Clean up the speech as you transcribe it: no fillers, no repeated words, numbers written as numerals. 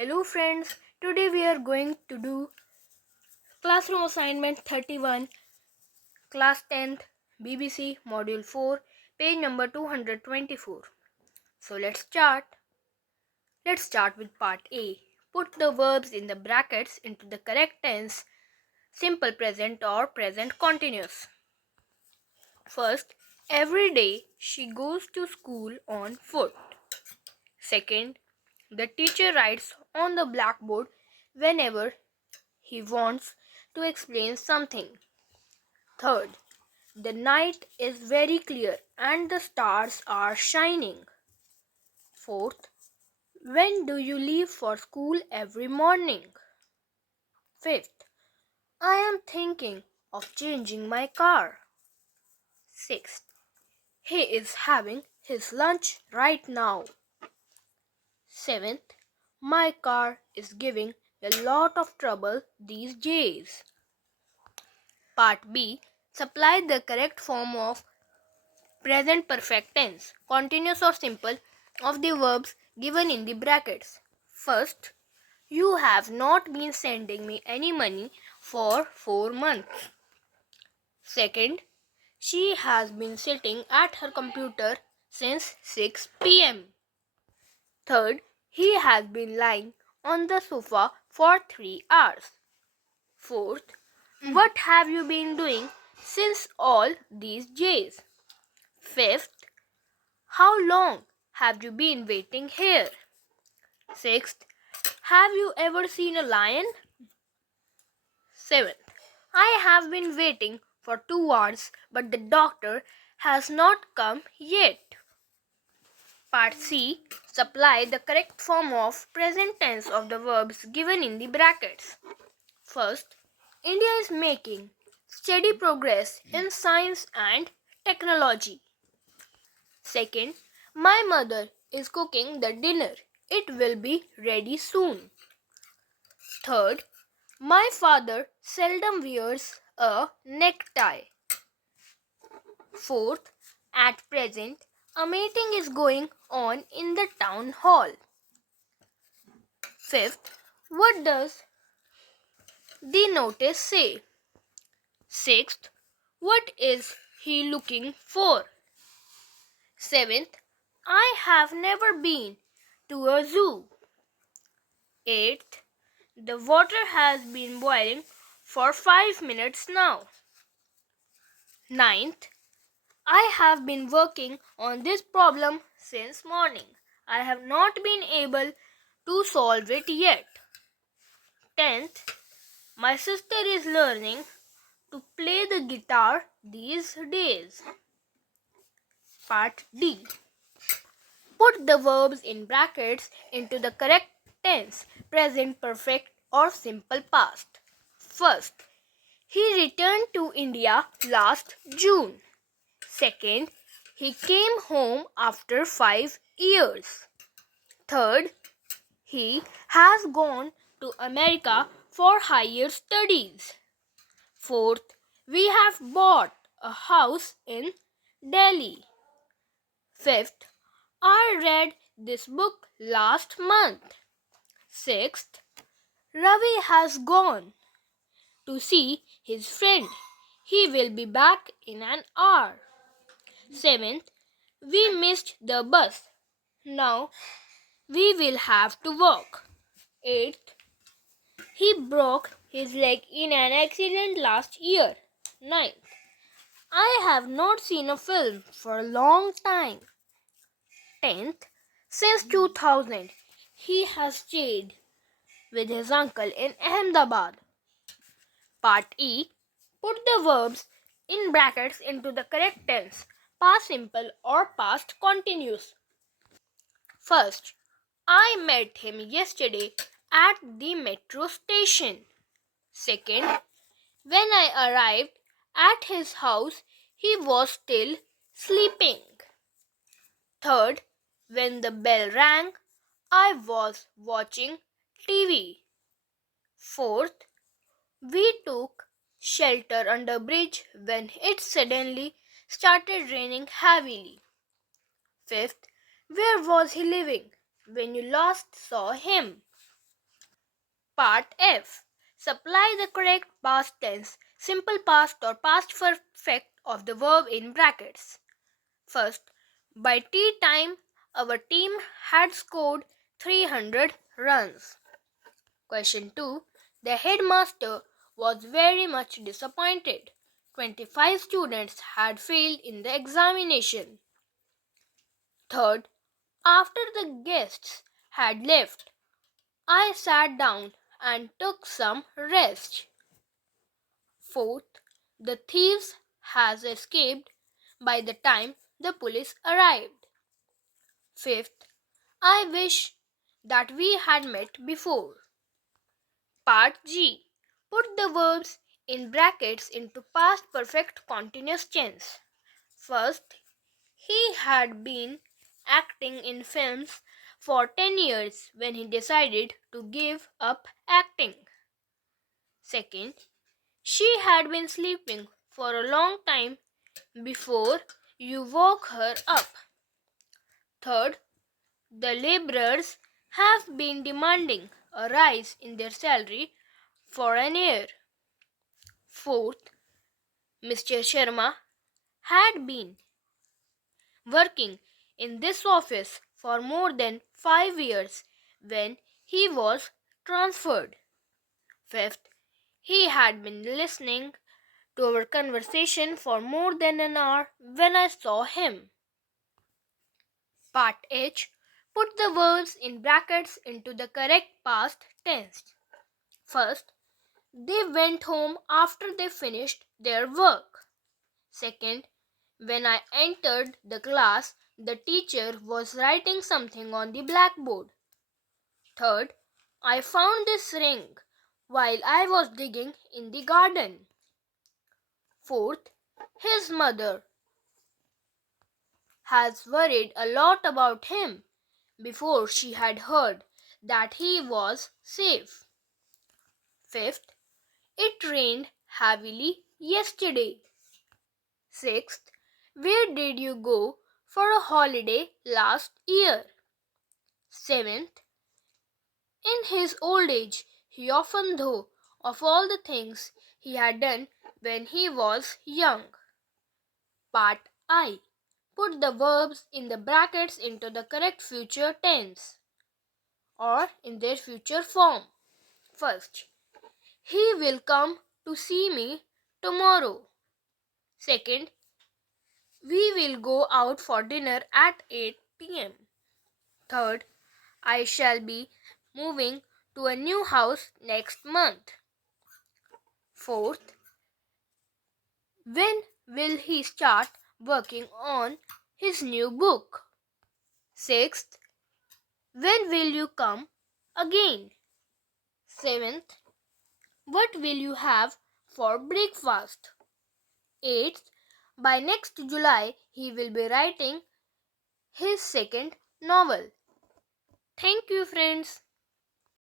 Hello friends, today we are going to do classroom assignment 31, class 10th, BBC module 4, page number 224. So let's start. Let's start with part A. Put the verbs in the brackets into the correct tense, simple present or present continuous. First, every day she goes to school on foot. Second, the teacher writes on the blackboard whenever he wants to explain something. Third, the night is very clear and the stars are shining. Fourth, when do you leave for school every morning? Fifth, I am thinking of changing my car. Sixth, he is having his lunch right now. Seventh, my car is giving a lot of trouble these days. Part B. Supply the correct form of present perfect tense, continuous or simple, of the verbs given in the brackets. First, you have not been sending me any money for 4 months. Second, she has been sitting at her computer since 6 p.m. Third, he has been lying on the sofa for 3 hours. Fourth, what have you been doing since all these days? Fifth, how long have you been waiting here? Sixth, have you ever seen a lion? Seventh, I have been waiting for 2 hours but the doctor has not come yet. Part C. Supply the correct form of present tense of the verbs given in the brackets. First, India is making steady progress in science and technology. Second, my mother is cooking the dinner. It will be ready soon. Third, my father seldom wears a necktie. Fourth, at present, a meeting is going on in the town hall. Fifth, what does the notice say? Sixth, what is he looking for? Seventh, I have never been to a zoo. Eighth, the water has been boiling for 5 minutes now. Ninth, I have been working on this problem since morning. I have not been able to solve it yet. 10th, my sister is learning to play the guitar these days. Part D. Put the verbs in brackets into the correct tense, present perfect or simple past. First, he returned to India last June. Second, he came home after 5 years. Third, he has gone to America for higher studies. Fourth, we have bought a house in Delhi. Fifth, I read this book last month. Sixth, Ravi has gone to see his friend. He will be back in an hour. Seventh, we missed the bus. Now we will have to walk. Eighth, he broke his leg in an accident last year. Ninth, I have not seen a film for a long time. 10th, since 2000, he has stayed with his uncle in Ahmedabad. Part E. Put the verbs in brackets into the correct tense, past simple or past continuous. First, I met him yesterday at the metro station. Second, when I arrived at his house, he was still sleeping. Third, when the bell rang, I was watching TV. Fourth, we took shelter under bridge when it suddenly started raining heavily. Fifth, where was he living when you last saw him? Part F. Supply the correct past tense, simple past or past perfect of the verb in brackets. First, by tea time, our team had scored 300 runs. Question 2. The headmaster was very much disappointed. 25 students had failed in the examination. Third, after the guests had left, I sat down and took some rest. Fourth, the thieves has escaped by the time the police arrived. Fifth, I wish that we had met before. Part G. Put the verbs in brackets into past perfect continuous tense. First, he had been acting in films for 10 years when he decided to give up acting. Second, she had been sleeping for a long time before you woke her up. Third, the laborers have been demanding a rise in their salary for an year. Fourth, Mr. Sharma had been working in this office for more than 5 years when he was transferred. Fifth, he had been listening to our conversation for more than an hour when I saw him. Part H. Put the verbs in brackets into the correct past tense. First, they went home after they finished their work. Second, when I entered the class, the teacher was writing something on the blackboard. Third, I found this ring while I was digging in the garden. Fourth, his mother has worried a lot about him before she had heard that he was safe. Fifth, it rained heavily yesterday. Sixth, where did you go for a holiday last year? Seventh, in his old age, he often thought of all the things he had done when he was young. Part I. Put the verbs in the brackets into the correct future tense or in their future form. First, he will come to see me tomorrow. Second, we will go out for dinner at 8 p.m. Third, I shall be moving to a new house next month. Fourth, when will he start working on his new book? Sixth, when will you come again? Seventh, what will you have for breakfast? Eighth, by next July he will be writing his second novel. Thank you, friends.